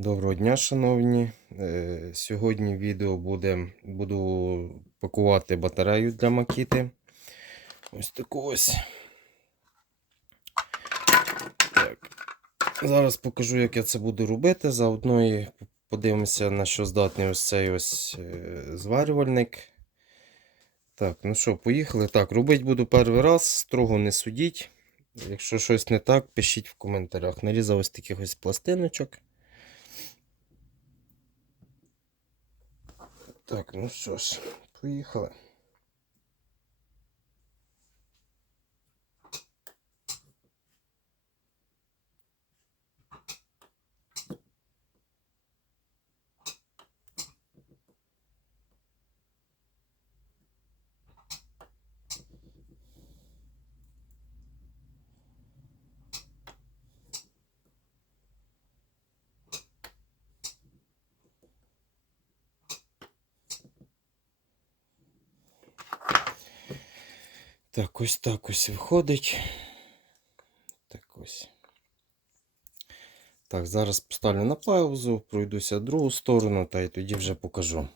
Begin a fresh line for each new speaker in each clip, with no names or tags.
Доброго дня, шановні. Е, Сьогодні відео буде, буду пакувати батарею для макіти. Ось таку ось. Так. Зараз покажу, як я це буду робити. Заодно і подивимося, на що здатний ось цей ось е, зварювальник. Так, ну що, поїхали. Так, робити буду перший раз, строго не судіть. Якщо щось не так, пишіть в коментарях. Нарізав ось таких ось пластиночок. Так, ну що ж, поїхали. Так, ось так ось виходить. Так ось. Так, зараз поставлю на паузу, пройдуся в другу сторону, та й тоді вже покажу.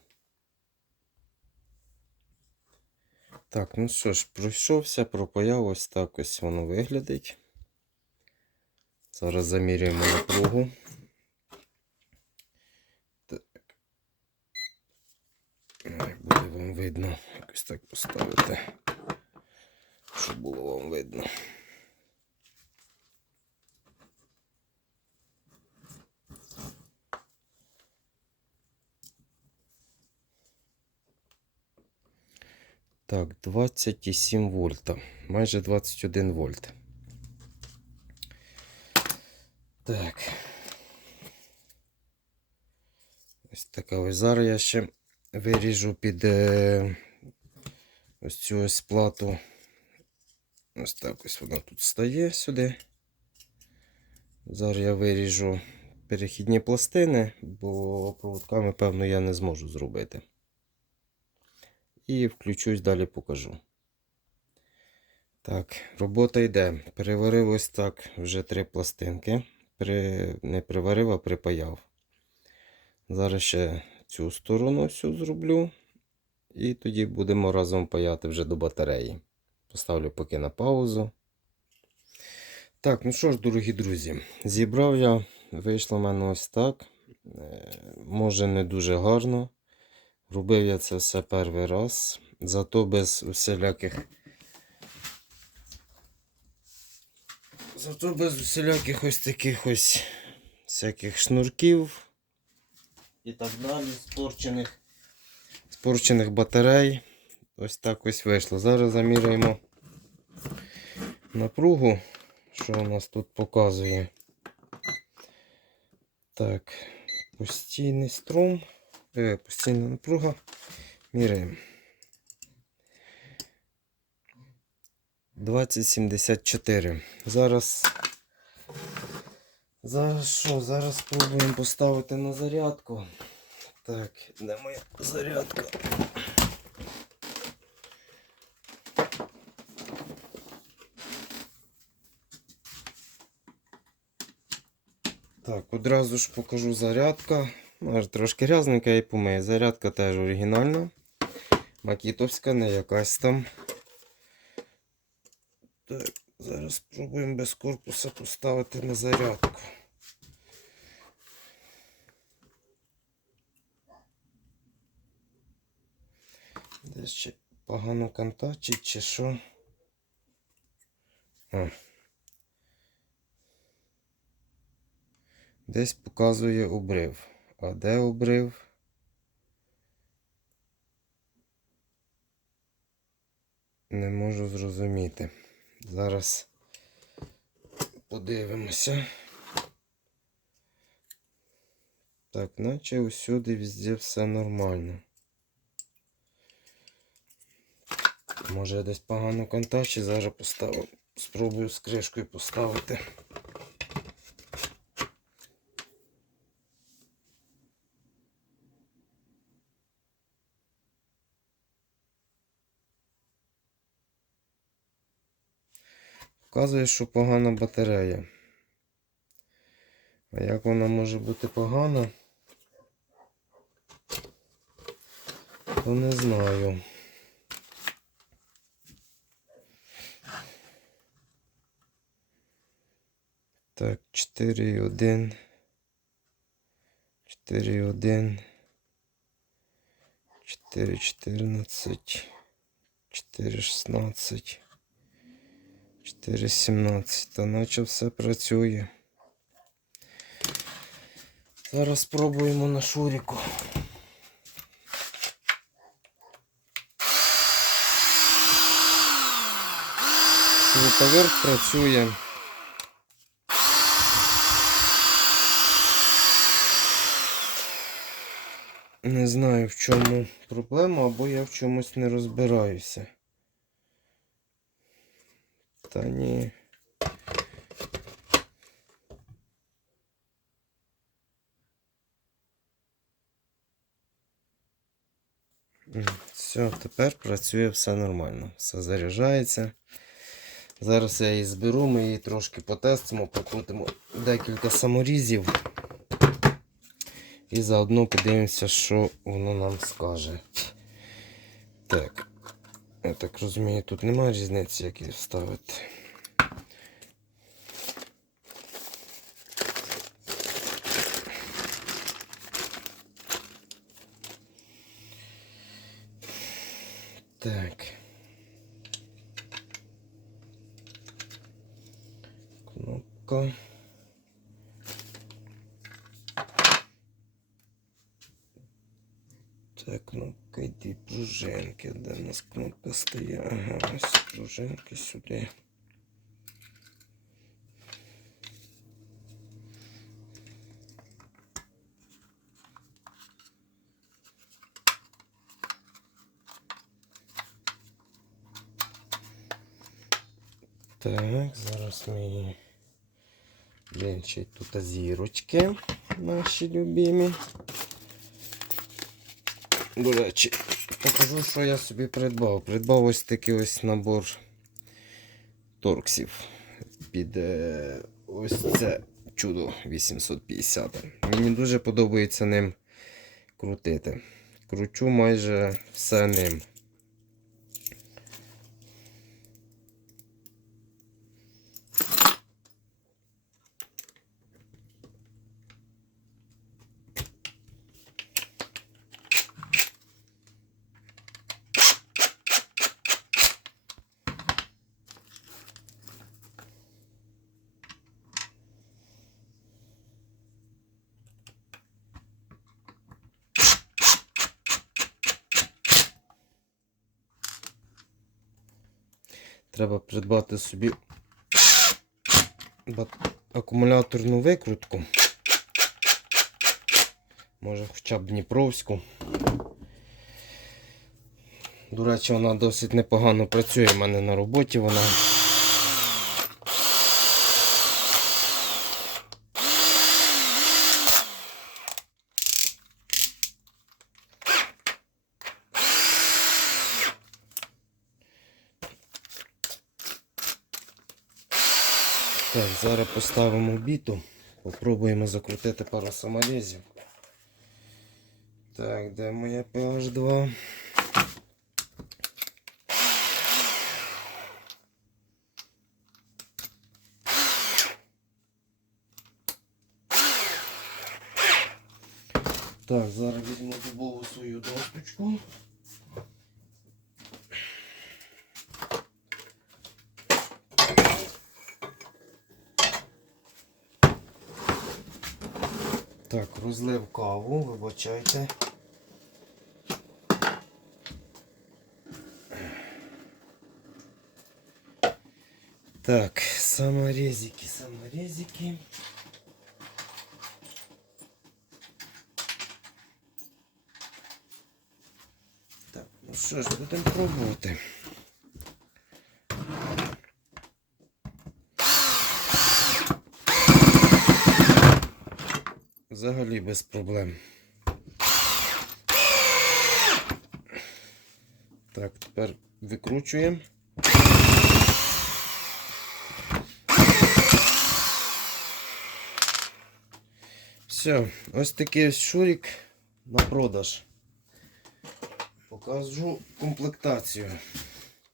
Так, ну що ж, пройшовся, пропаяв, ось так ось воно виглядить. Зараз замірюємо напругу. Так. Ну, буде вам видно, якось так поставити щоб було вам видно. Так, 27 вольта, майже 21 вольт. Так. Ось така ось зараз я ще виріжу під е, ось цю ось плату Ось так ось вона тут стає сюди. Зараз я виріжу перехідні пластини, бо проводками, певно, я не зможу зробити. І включусь, далі покажу. Так, робота йде. Переварив ось так вже три пластинки. При... Не приварив, а припаяв. Зараз ще цю сторону всю зроблю. І тоді будемо разом паяти вже до батареї. Поставлю поки на паузу. Так, ну що ж, дорогі друзі, зібрав я, вийшло в мене ось так. Е, Може, не дуже гарно. Робив я це все перший раз. Зато без усіляких. Зато без усіляких ось таких ось всяких шнурків і так далі, спорчених, спорчених батарей. Ось так ось вийшло. Зараз заміряємо напругу, що у нас тут показує. Так, постійний струм, е, постійна напруга. Міряємо. 2074. Зараз. Зараз що? Зараз спробуємо поставити на зарядку. Так, де моя зарядка? Так, одразу ж покажу зарядка. Може трошки грязненька і помиє. Зарядка теж оригінальна. Макітовська, не якась там. Так, зараз спробуємо без корпуса поставити на зарядку. Десь ще погано контачить чи що. Десь показує обрив. А де обрив? Не можу зрозуміти. Зараз подивимося. Так, наче усюди везде все нормально. Може я десь погано контачі, зараз поставив. Спробую з кришкою поставити. Вказує, що погана батарея. А як вона може бути погана? То не знаю. Так, 4,1. 4,1. 4,14. 4,16. 4,17. Та наче все працює. Зараз спробуємо на шуріку. Звуковерт працює. Не знаю в чому проблема, або я в чомусь не розбираюся. Та ні. Все, тепер працює все нормально. Все заряджається. Зараз я її зберу, ми її трошки потестимо, покрутимо декілька саморізів. І заодно подивимося, що воно нам скаже. Так. Я так розумію, тут немає різниці, як її вставити. Так. Кнопка. Так, кнопка йди пружинки. Де у нас кнопка стоїть? Ага, ось пружинки сюди. Так, зараз ми її Блінчить тут зірочки наші любимі. До речі, покажу, що я собі придбав. Придбав ось такий ось набор торксів під е, ось це чудо 850. Мені дуже подобається ним крутити. Кручу майже все ним. Треба придбати собі акумуляторну викрутку. Може хоча б Дніпровську. До речі, вона досить непогано працює в мене на роботі. Вона. Так, зараз поставимо біту. Попробуємо закрутити пару саморізів. Так, де моя PH2? Так, зараз візьму дубову свою досточку. Так, розлив каву, вибачайте. Так, саморезики, саморезики. Так, ну що ж, будемо пробувати. Взагалі без проблем. Так, тепер викручуємо. Все, ось такий ось шурік на продаж. Покажу комплектацію.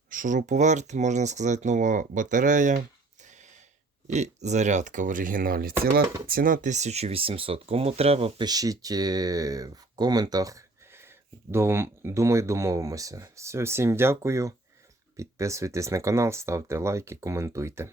Шуруповерт, можна сказати, нова батарея. І зарядка в оригіналі. Ціна 1800. Кому треба, пишіть е, в коментах. Думаю, домовимося. Все, всім дякую. Підписуйтесь на канал, ставте лайки, коментуйте.